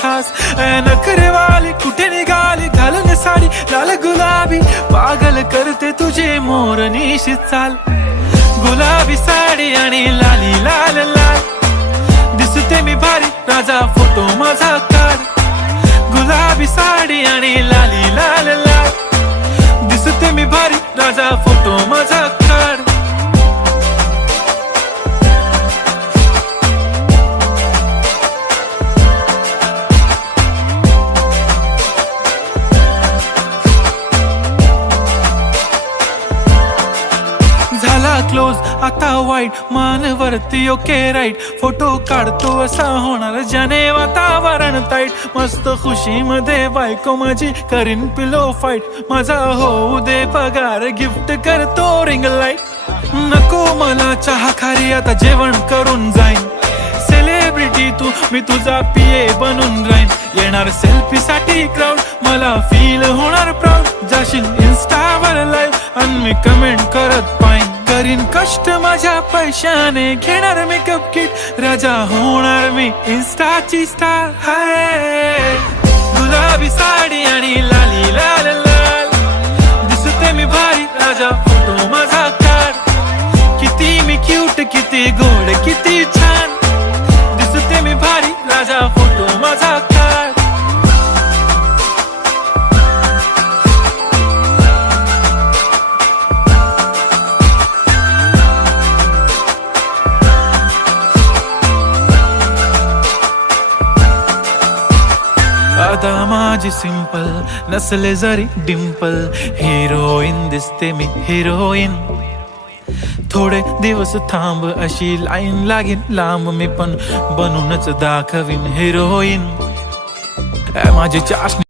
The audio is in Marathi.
खास नखरेवाली कुठे निघाली घालून साडी लाल गुलाबी पागल करते तुझे मोरनीशी चाल गुलाबी साडी आणि लाली लाल लाल दिसते मी भारी राजा फोटो माझा काढ गुलाबी साडी आणि लाली लाल लाल दिसते मी भारी राजा फोटो माझा काढ झाला क्लोज आता वाईट मानवरती ओके राईट फोटो काढतो असा होणार ज्याने वातावरण ताईट मस्त खुशी मध्ये बायको माझी करीन पिलो फाईट माझा होऊ दे पगार गिफ्ट करतो रिंग लाईट नको मला चहा खारी आता जेवण करून जाईन सेलिब्रिटी तू मी तुझा पिये बनून राहीन येणार सेल्फी साठी क्राऊड मला फील होणार प्राऊड जाशील इन्स्टावर लाईव्ह आणि मी कमेंट करत पाईन करीन कष्ट माझ्या पैशाने घेणार मेकअप किट राजा होणार मी इन्स्टाची स्टार हाय गुलाबी साडी आणि लाली लाल लाल दिसते मी भारी राजा फोटो माझा काढ किती मी क्यूट किती गोड किती छान दिसते मी भारी राजा फोटो माझा काढ आता माझी सिंपल नसले जरी डिंपल हिरोईन दिसते मी हिरोईन थोडे दिवस थांब अशी लाईन लागेल लांब मी पण बनूनच दाखवीन हिरोईन माझी चाष्णी